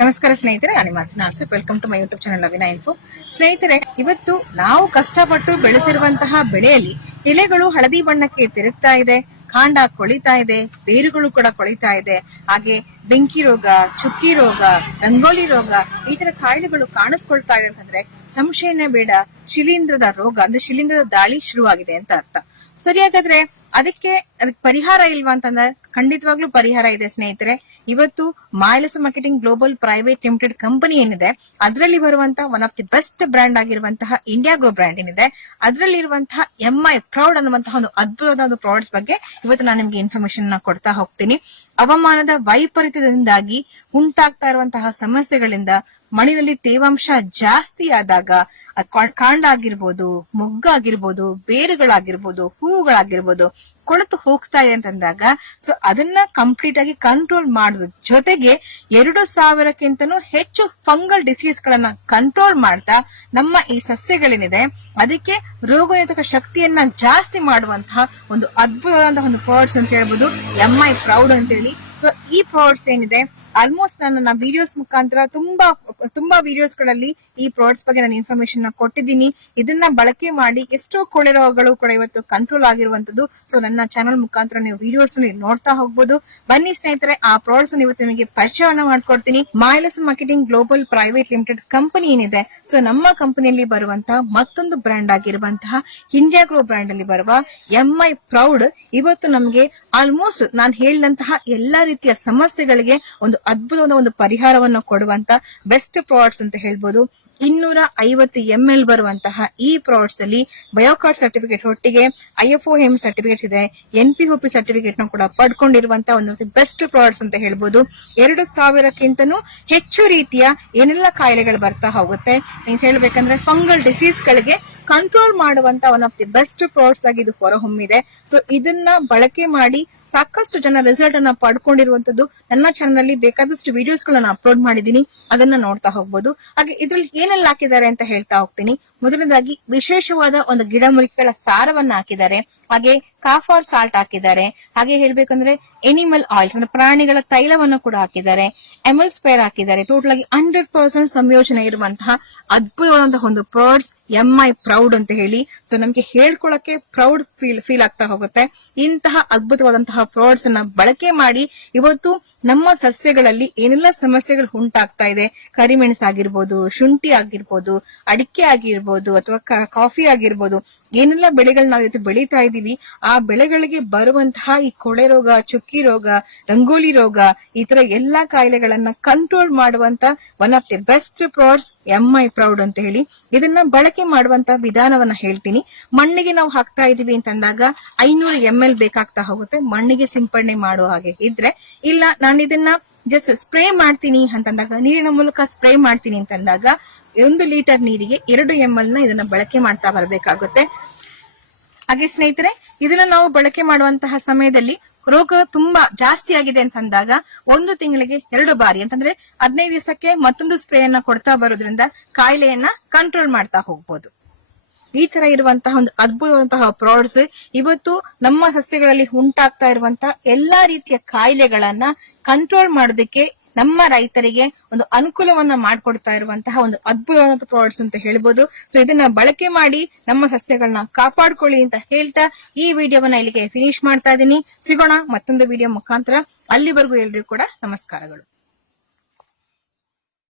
ನಮಸ್ಕಾರ ಸ್ನೇಹಿತರೆ, ನಾನು ನಿಮ್ಮ ಆಸೆಪ್. Welcome to my YouTube channel Naveena info. ಸ್ನೇಹಿತರೆ, ಇವತ್ತು ನಾವು ಕಷ್ಟಪಟ್ಟು ಬೆಳೆಸಿರುವಂತಹ ಬೆಳೆಯಲ್ಲಿ ಎಲೆಗಳು ಹಳದಿ ಬಣ್ಣಕ್ಕೆ ತಿರುಗ್ತಾ ಇದೆ, ಕಾಂಡ ಕೊಳಿತಾ ಇದೆ, ಬೇರುಗಳು ಕೂಡ ಕೊಳಿತಾ ಇದೆ. ಹಾಗೆ ಬೆಂಕಿ ರೋಗ, ಚುಕ್ಕಿ ರೋಗ, ರಂಗೋಲಿ ರೋಗ ಈ ತರ ಕಾಯಿಲೆಗಳು ಕಾಣಿಸ್ಕೊಳ್ತಾ ಇದೆ ಅಂತಂದ್ರೆ ಸಂಶಯನೇ ಬೇಡ, ಶಿಲೀಂಧ್ರದ ರೋಗ ಅಂದ್ರೆ ಶಿಲೀಂಧ್ರದ ದಾಳಿ ಶುರುವಾಗಿದೆ ಅಂತ ಅರ್ಥ. ಸರಿ, ಹಾಗಾದ್ರೆ ಅದಕ್ಕೆ ಪರಿಹಾರ ಇಲ್ವಾ ಅಂತಂದ್ರೆ ಖಂಡಿತವಾಗ್ಲೂ ಪರಿಹಾರ ಇದೆ ಸ್ನೇಹಿತರೆ. ಇವತ್ತು ಮಾಯಲಸ್ marketing global private limited company ಏನಿದೆ ಅದರಲ್ಲಿ ಬರುವಂತಹ one of the best brand ಆಗಿರುವಂತಹ ಇಂಡಿಯಾ ಗ್ರೋ ಬ್ರ್ಯಾಂಡ್ ಏನಿದೆ ಅದರಲ್ಲಿ ಇರುವಂತಹ MI ಪ್ರೌಡ್ ಅನ್ನುವಂತಹ ಒಂದು ಅದ್ಭುತವಾದ ಒಂದು ಪ್ರಾಡಕ್ಟ್ಸ್ ಬಗ್ಗೆ ಇವತ್ತು ನಾನು ನಿಮ್ಗೆ ಇನ್ಫಾರ್ಮೇಶನ್ ಕೊಡ್ತಾ ಹೋಗ್ತೀನಿ. ಹವಾಮಾನದ ವೈಪರೀತ್ಯದಿಂದಾಗಿ ಉಂಟಾಗ್ತಾ ಇರುವಂತಹ ಸಮಸ್ಯೆಗಳಿಂದ ಮಣ್ಣಿನಲ್ಲಿ ತೇವಾಂಶ ಜಾಸ್ತಿ ಆದಾಗ ಕಾಂಡ ಆಗಿರ್ಬೋದು, ಮೊಗ್ಗಾಗಿರ್ಬೋದು, ಬೇರುಗಳಾಗಿರ್ಬೋದು, ಹೂವುಗಳಾಗಿರ್ಬೋದು ಕೊಳೆತು ಹೋಗ್ತಾ ಇದೆ ಅಂತಂದಾಗ ಸೊ ಅದನ್ನ ಕಂಪ್ಲೀಟ್ ಆಗಿ ಕಂಟ್ರೋಲ್ ಮಾಡೋದ್ರ ಜೊತೆಗೆ 2000ಕ್ಕಿಂತನೂ ಹೆಚ್ಚು ಫಂಗಲ್ ಡಿಸೀಸ್ ಗಳನ್ನ ಕಂಟ್ರೋಲ್ ಮಾಡ್ತಾ ನಮ್ಮ ಈ ಸಸ್ಯಗಳೇನಿದೆ ಅದಕ್ಕೆ ರೋಗನಿರೋಧಕ ಶಕ್ತಿಯನ್ನ ಜಾಸ್ತಿ ಮಾಡುವಂತಹ ಒಂದು ಅದ್ಭುತವಾದಂತಹ ಒಂದು ಪ್ರಾಡಕ್ಟ್ಸ್ ಅಂತ ಹೇಳ್ಬೋದು MI ಪ್ರೌಡ್ ಅಂತ ಹೇಳಿ. ಸೊ ಈ ಪ್ರಾಡಕ್ಟ್ಸ್ ಏನಿದೆ ಆಲ್ಮೋಸ್ಟ್ ನನ್ನ ವಿಡಿಯೋಸ್ ಮುಖಾಂತರ ತುಂಬಾ ವಿಡಿಯೋಸ್ ಗಳಲ್ಲಿ ಈ ಪ್ರಾಡಕ್ಟ್ಸ್ ಬಗ್ಗೆ ನಾನು ಇನ್ಫಾರ್ಮೇಶನ್ ಕೊಟ್ಟಿದ್ದೀನಿ. ಇದನ್ನ ಬಳಕೆ ಮಾಡಿ ಎಷ್ಟೋ ಕೊಳೆ ರೋಗಗಳು ಕೂಡ ಇವತ್ತು ಕಂಟ್ರೋಲ್ ಆಗಿರುವಂತದ್ದು. ಸೊ ನನ್ನ ಚಾನಲ್ ಮುಖಾಂತರ ನೀವು ವಿಡಿಯೋಸ್ ನೋಡ್ತಾ ಹೋಗ್ಬೋದು. ಬನ್ನಿ ಸ್ನೇಹಿತರೆ, ಆ ಪ್ರಾಡಕ್ಟ್ಸ್ ಇವತ್ತು ನಿಮಗೆ ಪರಿಚಯವನ್ನ ಮಾಡ್ಕೊಡ್ತೀನಿ. ಮಾಯಲಸ್ marketing global private limited company ಏನಿದೆ ಸೊ ನಮ್ಮ ಕಂಪನಿಯಲ್ಲಿ ಬರುವಂತಹ ಮತ್ತೊಂದು ಬ್ರ್ಯಾಂಡ್ ಆಗಿರುವಂತಹ ಇಂಡಿಯಾ ಗ್ರೋ ಬ್ರ್ಯಾಂಡ್ ಅಲ್ಲಿ ಬರುವ MI ಪ್ರೌಡ್ ಇವತ್ತು ನಮಗೆ ಆಲ್ಮೋಸ್ಟ್ ನಾನು ಹೇಳಿದಂತಹ ಎಲ್ಲಾ ರೀತಿಯ ಸಮಸ್ಯೆಗಳಿಗೆ ಒಂದು ಅದ್ಭುತವಾದ ಒಂದು ಪರಿಹಾರವನ್ನು ಕೊಡುವಂತ ಬೆಸ್ಟ್ ಪ್ರಾಡಕ್ಟ್ಸ್ ಅಂತ ಹೇಳ್ಬೋದು. 250 ml ಬರುವಂತಹ ಈ ಪ್ರಾಡಕ್ಟ್ಸ್ ಅಲ್ಲಿ ಬಯೋಕಾರ್ಡ್ ಸರ್ಟಿಫಿಕೇಟ್ ಒಟ್ಟಿಗೆ IFOM ಸರ್ಟಿಫಿಕೇಟ್ ಇದೆ, NPOP ಸರ್ಟಿಫಿಕೇಟ್ ನ ಕೂಡ ಪಡ್ಕೊಂಡಿರುವಂತಹ ಒಂದು ಬೆಸ್ಟ್ ಪ್ರಾಡಕ್ಟ್ಸ್ ಅಂತ ಹೇಳ್ಬೋದು. 2000ಕ್ಕಿಂತನೂ ಹೆಚ್ಚು ರೀತಿಯ ಏನೆಲ್ಲ ಕಾಯಿಲೆಗಳು ಬರ್ತಾ ಹೋಗುತ್ತೆ ಮೀನ್ಸ್ ಹೇಳ್ಬೇಕಂದ್ರೆ ಫಂಗಲ್ ಡಿಸೀಸ್ ಗಳಿಗೆ ಕಂಟ್ರೋಲ್ ಮಾಡುವಂತ one of the best products ಆಗಿ ಇದು ಹೊರಹೊಮ್ಮಿದೆ. ಸೊ ಇದನ್ನ ಬಳಕೆ ಮಾಡಿ ಸಾಕಷ್ಟು ಜನ ರಿಸಲ್ಟ್ ಅನ್ನ ಪಡ್ಕೊಂಡಿರುವಂತದ್ದು ನನ್ನ ಚಾನಲ್ ಅಲ್ಲಿ ಬೇಕಾದಷ್ಟು ವಿಡಿಯೋಸ್ ಗಳನ್ನ ಅಪ್ಲೋಡ್ ಮಾಡಿದೀನಿ, ಅದನ್ನ ನೋಡ್ತಾ ಹೋಗ್ಬೋದು. ಹಾಗೆ ಇದ್ರಲ್ಲಿ ಏನೆಲ್ಲ ಹಾಕಿದ್ದಾರೆ ಅಂತ ಹೇಳ್ತಾ ಹೋಗ್ತೀನಿ. ಮೊದಲನೇದಾಗಿ ವಿಶೇಷವಾದ ಒಂದು ಗಿಡಮೂಲಿಕೆಗಳ ಸಾರವನ್ನ ಹಾಕಿದ್ದಾರೆ, ಹಾಗೆ ಕಾಫಾರ್ ಸಾಲ್ಟ್ ಹಾಕಿದ್ದಾರೆ, ಹಾಗೆ ಹೇಳ್ಬೇಕಂದ್ರೆ ಎನಿಮಲ್ ಆಯಿಲ್ಸ್ ಅಂದ್ರೆ ಪ್ರಾಣಿಗಳ ತೈಲವನ್ನು ಕೂಡ ಹಾಕಿದ್ದಾರೆ, ಎಮಲ್ ಸ್ಪೇರ್ ಹಾಕಿದ್ದಾರೆ. ಟೋಟಲ್ ಆಗಿ 100% ಸಂಯೋಜನೆ ಇರುವಂತಹ ಅದ್ಭುತವಾದಂತಹ ಒಂದು ಪ್ರಾಡಕ್ಟ್ಸ್ MI ಪ್ರೌಡ್ ಅಂತ ಹೇಳಿ. ಸೊ ನಮ್ಗೆ ಹೇಳ್ಕೊಳಕ್ಕೆ ಪ್ರೌಡ್ ಫೀಲ್ ಆಗ್ತಾ ಹೋಗುತ್ತೆ. ಇಂತಹ ಅದ್ಭುತವಾದಂತಹ ಪ್ರಾಡಕ್ಟ್ಸ್ ಅನ್ನ ಬಳಕೆ ಮಾಡಿ ಇವತ್ತು ನಮ್ಮ ಸಸ್ಯಗಳಲ್ಲಿ ಏನೆಲ್ಲ ಸಮಸ್ಯೆಗಳು ಉಂಟಾಗ್ತಾ ಇದೆ, ಕರಿಮೆಣಸು ಆಗಿರ್ಬೋದು, ಶುಂಠಿ ಆಗಿರ್ಬೋದು, ಅಡಿಕೆ ಆಗಿರ್ಬೋದು ಅಥವಾ ಕಾಫಿ ಆಗಿರ್ಬೋದು, ಏನೆಲ್ಲ ಬೆಳೆಗಳು ನಾವು ಇವತ್ತು ಬೆಳೀತಾ ಇದೀವಿ ಆ ಬೆಳೆಗಳಿಗೆ ಬರುವಂತಹ ಈ ಕೊಳೆ ರೋಗ, ಚುಕ್ಕಿ ರೋಗ, ರಂಗೋಲಿ ರೋಗ ಈ ತರ ಎಲ್ಲಾ ಕಾಯಿಲೆಗಳನ್ನ ಕಂಟ್ರೋಲ್ ಮಾಡುವಂತ one of the best products MI proud ಅಂತ ಹೇಳಿ. ಇದನ್ನ ಬಳಕೆ ಮಾಡುವಂತ ವಿಧಾನವನ್ನ ಹೇಳ್ತೀನಿ. ಮಣ್ಣಿಗೆ ನಾವು ಹಾಕ್ತಾ ಇದೀವಿ ಅಂತಂದಾಗ 500 ml ಬೇಕಾಗ್ತಾ ಹೋಗುತ್ತೆ ಮಣ್ಣಿಗೆ ಸಿಂಪಡಣೆ ಮಾಡುವ ಹಾಗೆ ಇದ್ರೆ. ಇಲ್ಲ ನಾನು ಇದನ್ನ ಜಸ್ಟ್ ಸ್ಪ್ರೇ ಮಾಡ್ತೀನಿ ಅಂತಂದಾಗ, ನೀರಿನ ಮೂಲಕ ಸ್ಪ್ರೇ ಮಾಡ್ತೀನಿ ಅಂತಂದಾಗ 1 ಲೀಟರ್ ನೀರಿಗೆ 2 ml ನ ಇದನ್ನ ಬಳಕೆ ಮಾಡ್ತಾ ಬರಬೇಕಾಗುತ್ತೆ. ಹಾಗೆ ಸ್ನೇಹಿತರೆ, ಇದನ್ನ ನಾವು ಬಳಕೆ ಮಾಡುವಂತಹ ಸಮಯದಲ್ಲಿ ರೋಗ ತುಂಬಾ ಜಾಸ್ತಿ ಆಗಿದೆ ಅಂತಂದಾಗ 1 ತಿಂಗಳಿಗೆ 2 ಬಾರಿ ಅಂತಂದ್ರೆ 15 ದಿವಸಕ್ಕೆ ಮತ್ತೊಂದು ಸ್ಪ್ರೇ ಅನ್ನ ಕೊಡ್ತಾ ಬರೋದ್ರಿಂದ ಕಾಯಿಲೆಯನ್ನ ಕಂಟ್ರೋಲ್ ಮಾಡ್ತಾ ಹೋಗ್ಬೋದು. ಈ ತರ ಇರುವಂತಹ ಒಂದು ಅದ್ಭುತವಂತಹ ಪ್ರಾಡಕ್ಟ್ಸ್ ಇವತ್ತು ನಮ್ಮ ಸಸ್ಯಗಳಲ್ಲಿ ಉಂಟಾಗ್ತಾ ಇರುವಂತಹ ಎಲ್ಲಾ ರೀತಿಯ ಕಾಯಿಲೆಗಳನ್ನ ಕಂಟ್ರೋಲ್ ಮಾಡೋದಕ್ಕೆ ನಮ್ಮ ರೈತರಿಗೆ ಒಂದು ಅನುಕೂಲವನ್ನ ಮಾಡ್ಕೊಡ್ತಾ ಇರುವಂತಹ ಒಂದು ಅದ್ಭುತವಾದ ಪ್ರಾಡಕ್ಟ್ಸ್ ಅಂತ ಹೇಳ್ಬೋದು. ಸೊ ಇದನ್ನ ಬಳಕೆ ಮಾಡಿ ನಮ್ಮ ಸಸ್ಯಗಳನ್ನ ಕಾಪಾಡ್ಕೊಳ್ಳಿ ಅಂತ ಹೇಳ್ತಾ ಈ ವಿಡಿಯೋವನ್ನ ಇಲ್ಲಿಗೆ ಫಿನಿಶ್ ಮಾಡ್ತಾ ಇದೀನಿ. ಸಿಗೋಣ ಮತ್ತೊಂದು ವಿಡಿಯೋ ಮುಖಾಂತರ. ಅಲ್ಲಿವರೆಗೂ ಎಲ್ರಿಗೂ ಕೂಡ ನಮಸ್ಕಾರಗಳು.